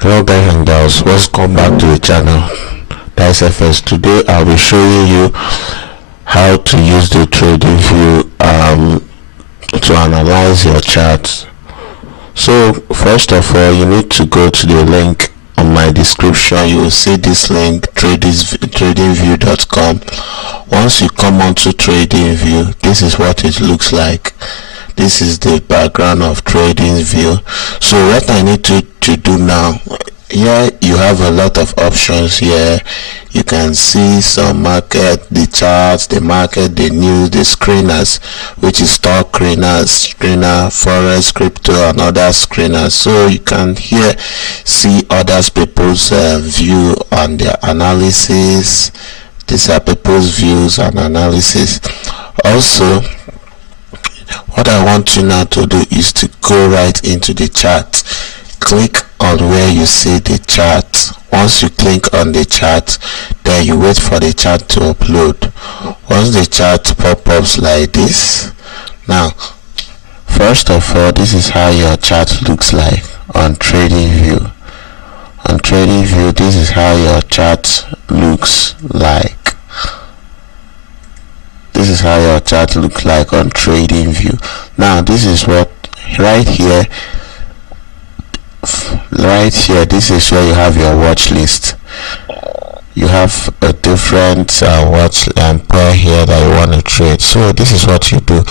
Hello guys and girls, welcome back to the channel. That's FS. Today I'll be showing you how to use the trading view to analyze your charts. So first of all, you need to go to the link on my description. You will see this link, tradingview.com. Once you come onto TradingView, this is what it looks like. This is the background of TradingView. So what I need to do now, here you have a lot of options. Here you can see some market, the charts, the market, the news, the screeners, which is stock screener, forex, crypto, and other screeners. So you can here see other people's view on their analysis. These are people's views and analysis. Also, what I want you now to do is to go right into the chart. Click on where you see the chart. Once you click on the chart, then you wait for the chart to upload. Once the chart pop-ups like this, now first of all, this is how your chart looks like on TradingView. On TradingView, this is how your chart looks like. This is how your chart looks like on TradingView. Now this is what right here, this is where you have your watch list. You have a different watch pair here that you want to trade. So this is what you do.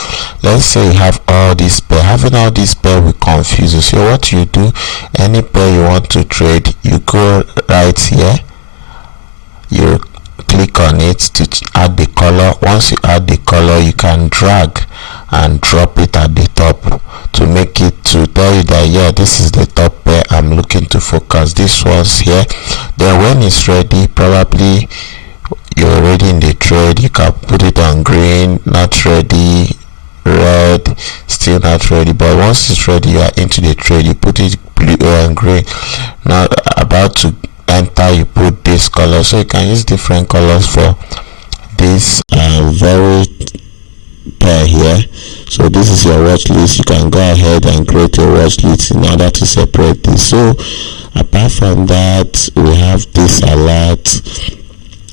Let's say you have all these pair. Having all these pair will confuse you. So what you do, any pair you want to trade, you go right here, you click on it to add the color. Once you add the color, you can drag and drop it at the top to make it to tell you that yeah, this is the top pair I'm looking to focus. This one's here. Then when it's ready, probably you're already in the trade, you can put it on green, not ready, red, still not ready. But once it's ready, you are into the trade, you put it blue and green. Now about to enter, you put this color. So you can use different colors for this very pair here. So this is your watch list. You can go ahead and create a watch list in order to separate this. So apart from that, we have this alert.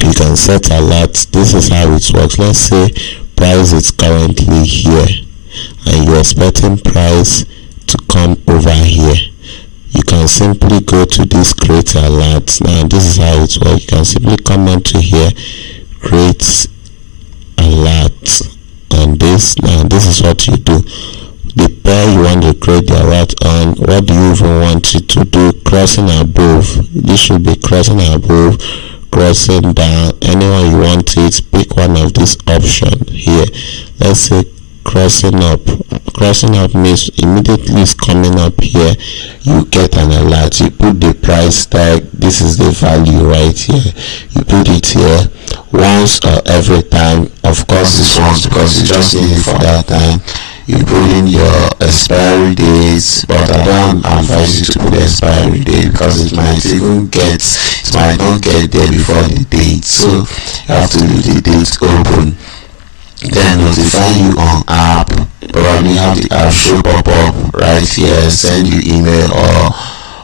You can set alert. This is how it works. Let's say price is currently here and you're expecting price to come over here. You can simply go to this create alert. Now this is how it works. You can simply come onto here, create alert on this. Now this is what you do. The pair you want to create the alert on, what do you even want it to do? Crossing above, this should be crossing above, crossing down, anyone you want it. Pick one of these options here. Let's say crossing up. Crossing up means immediately it's coming up here, you get an alert. You put the price tag, this is the value right here, you put it here once or every time. Of course it's once because you just need it for that time. You put in your expiry dates, but I don't advise you to put the expiry date because it might not get there before the date, so you have to leave the date open. Then notify you on app, probably have the app show pop up right here, send you email or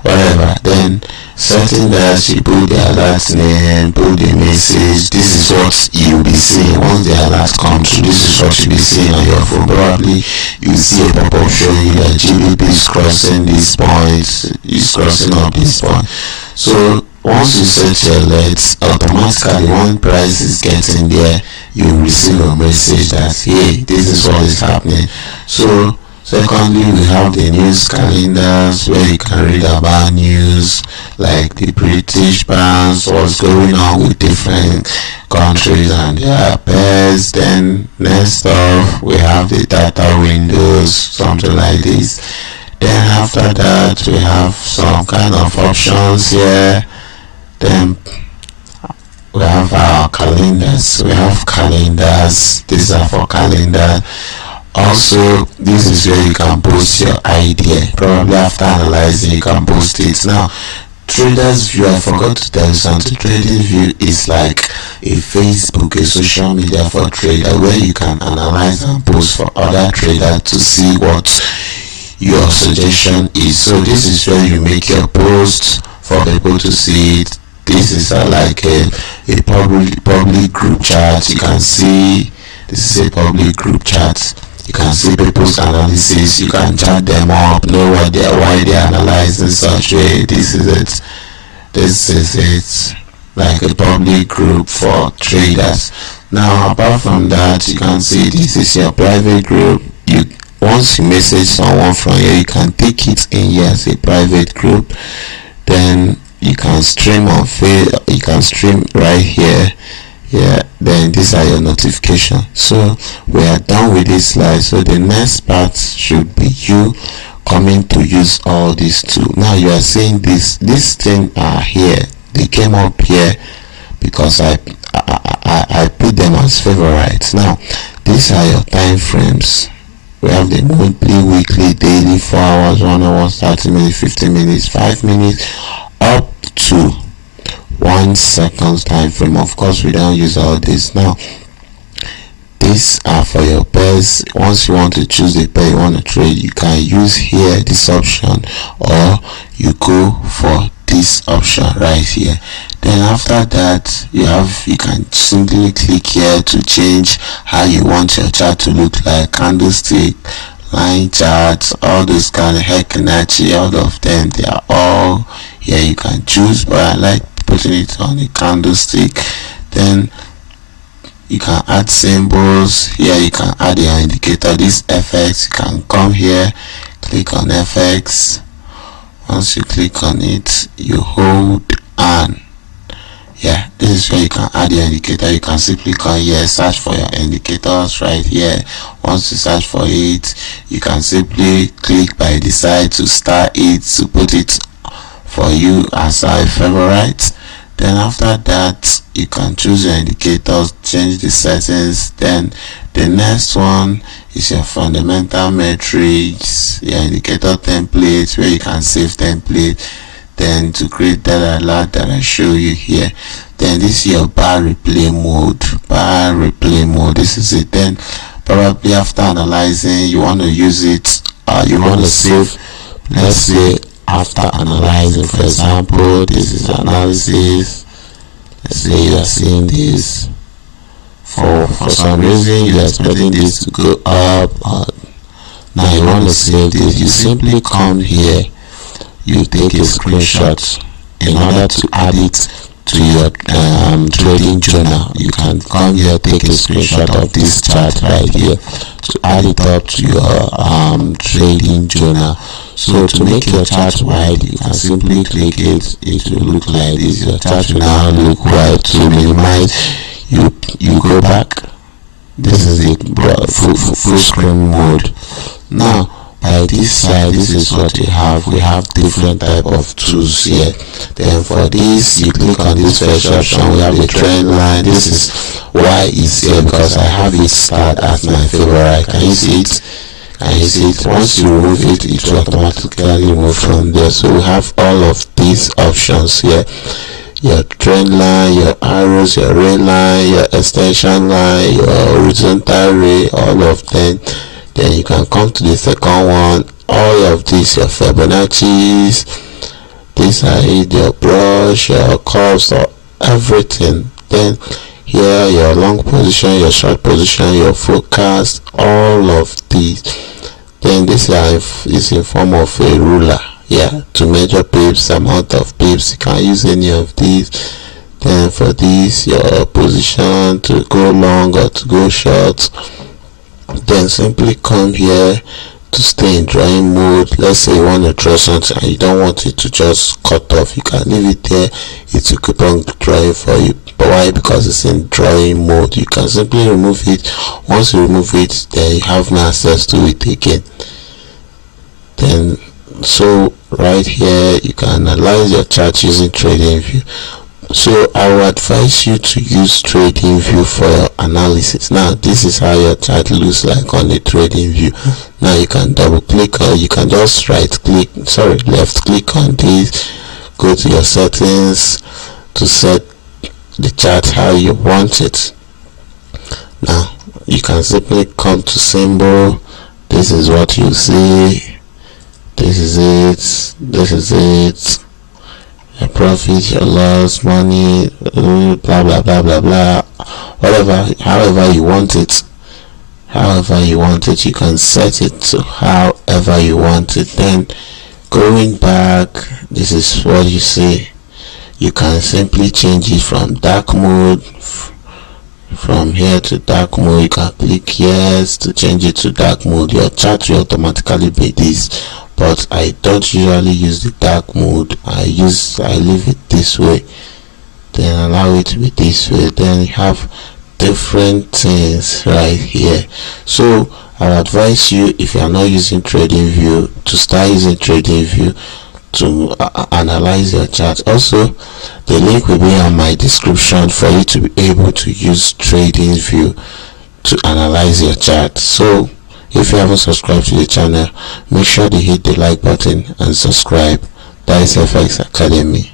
whatever. Then setting that, you put the alert name, put the message. This is what you'll be seeing once the alert comes through. This is what you'll be seeing on your phone. Probably you see a pop up showing you that GBP is crossing this point, is crossing up this point. So once you set your alerts, automatically when price is getting there, you receive a message that hey, this is what is happening. So secondly, we have the news calendars where you can read about news like the British pounds, what's going on with different countries and their pairs. Then next up, we have the data windows, something like this. Then after that, we have some kind of options here. Then we have our calendars. We have calendars. These are for calendar. Also, this is where you can post your idea. Probably after analyzing, you can post it. Now, Traders View, I forgot to tell you something. Trading View is like a Facebook, a social media for trader where you can analyze and post for other traders to see what your suggestion is. So this is where you make your post for people to see it. This is like a public group chat. You can see this is a public group chat. You can see people's analysis. You can chat them up, know why they analyze in such way. This is it. This is it. Like a public group for traders. Now, apart from that, you can see this is your private group. Once you message someone from here, you can take it in here as a private group. Then you can stream on Facebook. You can stream right here. Yeah, then these are your notifications. So we are done with this slide. So the next part should be you coming to use all these tools. Now you are seeing this thing are here. They came up here because I put them as favorites. Now these are your time frames. We have the monthly, weekly, daily, 4 hours, 1 hour, 30 minutes, 15 minutes, 5 minutes, up to 1 second time frame. Of course, we don't use all this. Now these are for your pairs. Once you want to choose the pair you want to trade, you can use here this option, or you go for this option right here. Then after that, you can simply click here to change how you want your chart to look like. Candlestick, line charts, all those kind of Hekinaichi, all of them, they are all here. You can choose, but I like putting it on a candlestick. Then you can add symbols here. You can add your indicator. This FX, you can come here, click on FX. Once you click on it, you hold and this is where you can add your indicator. You can simply come here, search for your indicators right here. Once you search for it, you can simply click by the side to start it, to put it for you as a favorite. Then after that, you can choose your indicators, change the settings. Then the next one is your fundamental metrics, your indicator template, where you can save template. Then to create that alert that I show you here. Then this is your bar replay mode. This is it. Then probably after analyzing, you want to use it, you want to save. Let's say after analyzing, for example, this is analysis. Let's say you are seeing this for some reason you are expecting this to go up. Now you want to save this. You simply come here, you take a screenshot in order to add it to your trading journal. You can come here, take a screenshot of this chart right here to add it up to your trading journal. So to make your chart wide, you can simply click it. It will look like this. Your chart will now look wide. To minimize, you go back. This is the full screen mode. Now by this side, this is what we have. We have different type of tools here. Then for this, you click on this first option. We have the trend line. This is why it's here, because I have it start as my favorite. Can you see it? Can you see it? Once you remove it, it will automatically remove from there. So we have all of these options here. Your trend line, your arrows, your ray line, your extension line, your horizontal ray, all of them. Then you can come to the second one. All of these, your Fibonacci's, these are it, your brush, your curves, or everything. Then here your long position, your short position, your forecast, all of these. Then this is in form of a ruler, to measure pips, amount of pips. You can use any of these. Then for this, your position to go long or to go short. Then simply come here to stay in drawing mode. Let's say you want to draw something and you don't want it to just cut off, you can leave it there. It will keep on drawing for you. But why? Because it's in drawing mode. You can simply remove it. Once you remove it, then you have no access to it again. Then so right here you can analyze your chart using TradingView. So I would advise you to use TradingView for your analysis. Now this is how your chart looks like on the TradingView. Now you can double click, or you can just left click on this, go to your settings to set the chart how you want it. Now you can simply come to symbol. This is what you see. This is it. your profit, your loss, money, blah blah blah blah blah, whatever, however you want it. You can set it to however you want it. Then going back, this is what you see. You can simply change it from dark mode. From here to dark mode, you can click yes to change it to dark mode. Your chart will automatically be this, but I don't usually use the dark mode. I leave it this way, then allow it to be this way. Then you have different things right here. So I advise you, if you are not using TradingView, to start using TradingView to analyze your chart. Also, the link will be on my description for you to be able to use TradingView to analyze your chart. So if you haven't subscribed to the channel, make sure to hit the like button and subscribe. That is FX Academy.